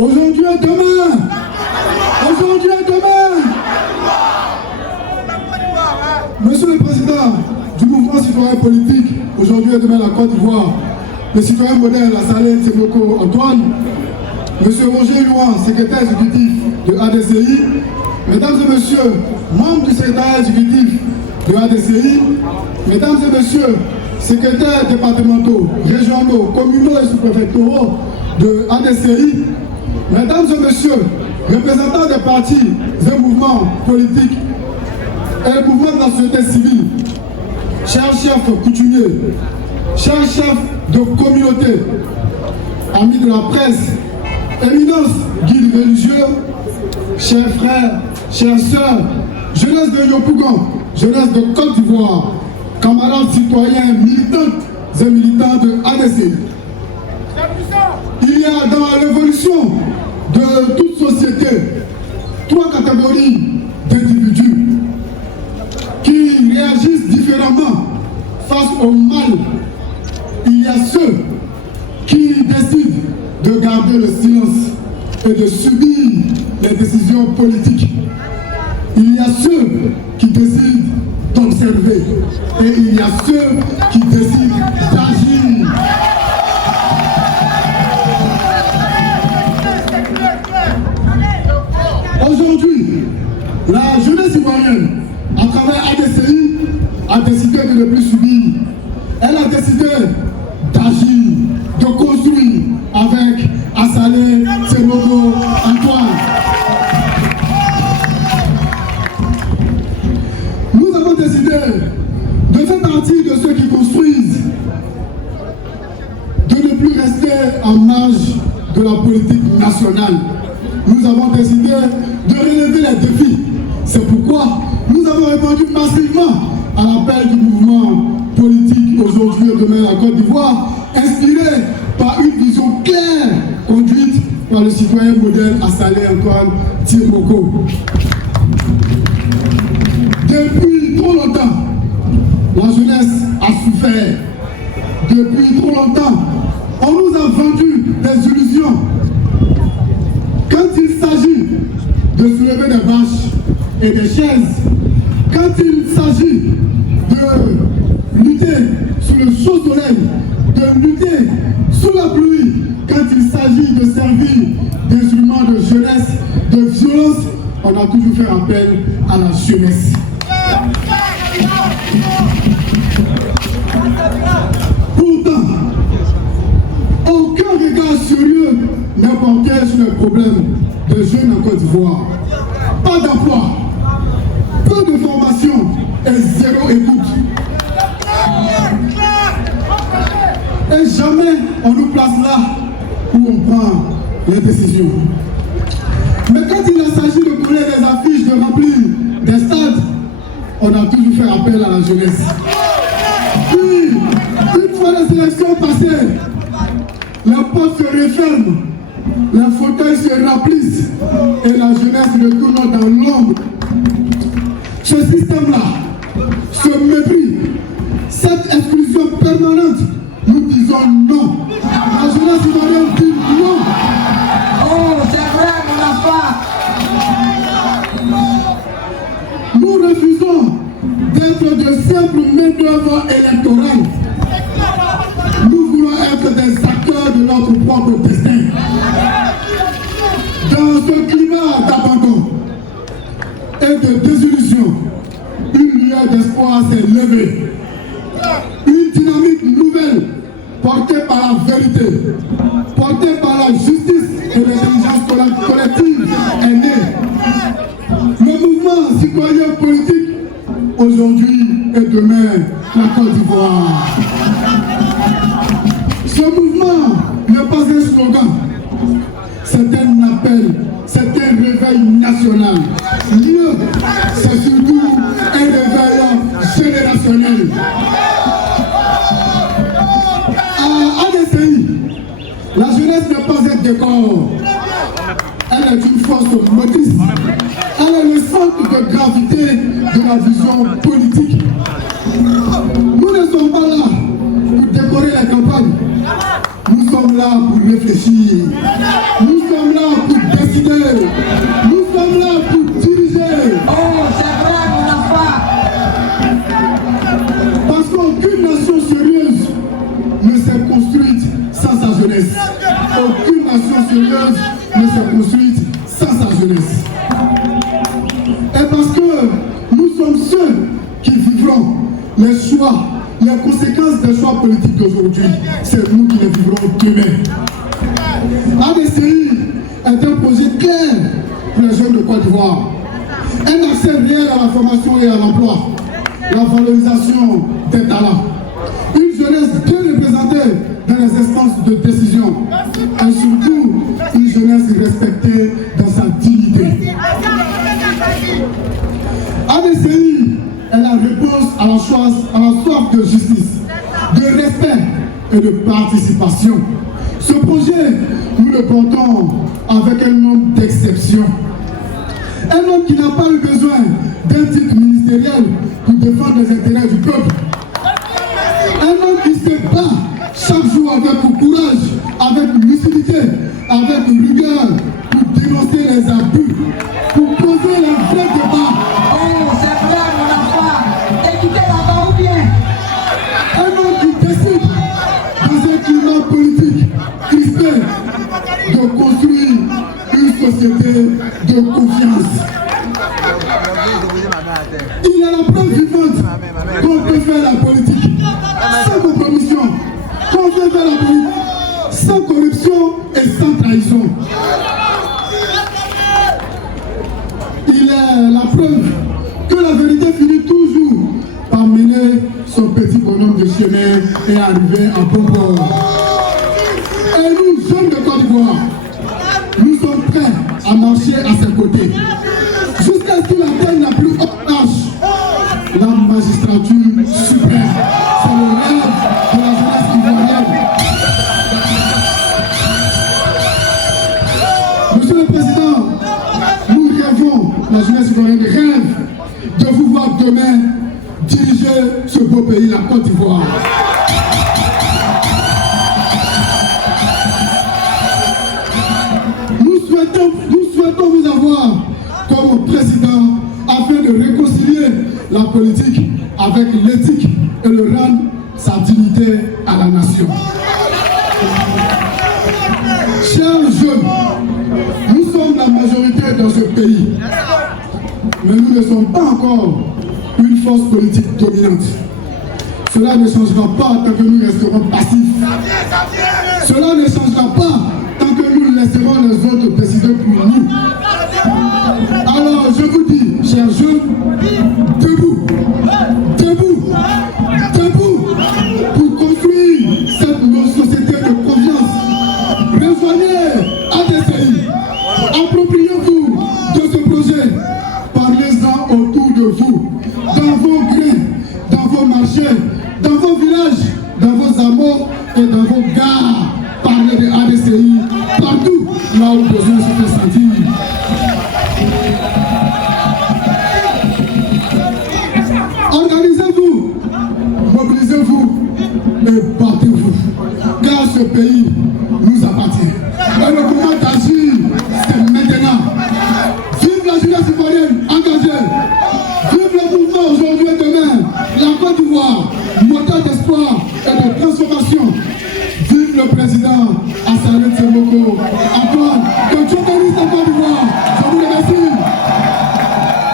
Aujourd'hui et demain. Aujourd'hui et demain. Monsieur le Président du mouvement citoyen politique, aujourd'hui et demain la Côte d'Ivoire, le citoyen modèle Assalé Tsemoko Antoine, Monsieur Roger Louan, secrétaire exécutif de ADCI, Mesdames et Messieurs, membres du secrétaire exécutif de ADCI, Mesdames et Messieurs, secrétaires départementaux, régionaux, communaux et sous-préfectoraux de ADCI, Mesdames et Messieurs, représentants des partis et mouvements politiques et le mouvement de la société civile, chers chefs coutumiers, chers chefs de communauté, amis de la presse, éminence guides religieux, chers frères, chères sœurs, jeunesse de Yopougon, jeunesse de Côte d'Ivoire, camarades citoyens, militantes et militants de ADCI. Il y a dans l'évolution de toute société trois catégories d'individus qui réagissent différemment face au mal. Il y a ceux qui décident de garder le silence et de subir les décisions politiques. Il y a ceux qui décident d'observer et il y a ceux qui décident d'agir. Aujourd'hui, la jeunesse ivoirienne, à travers ADCI, a décidé de ne plus subir. Elle a décidé d'agir, de construire avec Assalé Tsemoko Antoine. Nous avons décidé de faire partie de ceux qui construisent, de ne plus rester en marge de la politique nationale. Nous avons décidé de relever les défis. C'est pourquoi nous avons répondu massivement à l'appel du mouvement politique aujourd'hui et demain à Côte d'Ivoire, inspiré par une vision claire conduite par le citoyen modèle Assalé Antoine Tsemoko. Depuis trop longtemps, la jeunesse a souffert. Depuis trop longtemps, on nous a vendu des illusions. Quand il s'agit de soulever des vaches et des chaises, quand il s'agit de lutter sous le chaud soleil, de lutter sous la pluie, quand il s'agit de servir d'instruments de jeunesse, de violence, on a toujours fait appel à la jeunesse. Pourtant, aucun regard sérieux n'est porté sur les problèmes des jeunes en Côte d'Ivoire. Pas d'emploi, peu de formation et zéro écoute. Et jamais on nous place là où on prend les décisions. Mais quand il s'agit de coller des affiches, de remplir des stades, on a toujours fait appel à la jeunesse. Puis, une fois les élections passées, les portes se referment, les fauteuils se remplissent et la jeunesse retourne dans l'ombre. Ce système-là, ce mépris, cette exclusion permanente, nous disons non. La jeunesse ivoirienne dit non. Oh, c'est vrai, mon enfant. Nous refusons d'être de simples main-d'œuvre électorale. Nous voulons être des acteurs de notre propre destin. Dans ce climat d'abandon et de désillusion, une lueur d'espoir s'est levée. Une dynamique nouvelle portée par la vérité, portée par la justice et l'intelligence collective est née. Le mouvement citoyen politique, aujourd'hui et demain, la Côte d'Ivoire. Ce mouvement n'est pas un slogan, c'est un appel, c'est un réveil national. Mieux, c'est surtout un réveil générationnel. À ADCI, la jeunesse n'est pas un décor, elle est une force motrice, elle est le centre de gravité de la vision politique. Nous ne sommes pas là pour décorer la campagne, nous sommes là pour réfléchir, nous sommes là nation sérieuse ne s'est construite sans sa jeunesse. Et parce que nous sommes ceux qui vivront les choix, les conséquences des choix politiques d'aujourd'hui, c'est nous qui les vivrons demain. ADCI est un projet clair pour les jeunes de Côte d'Ivoire. Un accès réel à la formation et à l'emploi, la valorisation des talents, une jeunesse bien représentée dans les instances de décision et surtout une jeunesse respectée dans sa dignité. ADCI est la réponse à la soif de justice, de respect et de participation. Ce projet, nous le portons avec un nombre d'exceptions. Un homme qui n'a pas eu besoin d'un titre ministériel pour défendre les intérêts du peuple. Un homme qui se bat chaque jour avec courage, avec lucidité, avec rigueur pour dénoncer les abus, pour poser les vrais débats. Oh, c'est vrai, mon enfant. Écoutez là-bas ou bien? Un homme qui décide, dans un climat politique crispé, de construire une société de confiance. Il est la preuve vivante qu'on peut faire la politique sans compromission, qu'on peut faire la politique sans corruption et sans trahison. Il est la preuve que la vérité finit toujours par mener son petit bonhomme de chemin et arriver à bon port. Et nous, jeunes de Côte d'Ivoire, nous sommes prêts à marcher à ses côtés jusqu'à ce qu'il atteigne la plus haute tâche, la magistrature suprême. C'est le rêve de la jeunesse ivoirienne. Monsieur le Président, nous rêvons, la jeunesse ivoirienne rêve de vous voir demain diriger ce beau pays, la Côte d'Ivoire. Nous souhaitons vous avoir comme président afin de réconcilier la politique avec l'éthique et de rendre sa dignité à la nation. Chers jeunes, nous sommes la majorité dans ce pays, mais nous ne sommes pas encore une force politique dominante. Cela ne changera pas tant que nous resterons passifs. Cela ne changera pas tant que nous laisserons les autres décider pour nous. Alors je vous dis, chers jeunes, debout, debout, debout pour construire cette société de confiance. Rejoignez ADCI, appropriez-vous de ce projet, parlez-en autour de vous, dans vos grains, dans vos marchés, dans vos villages, dans vos amours et dans vos gares. Parlez de ADCI partout là où besoin se fait sentir.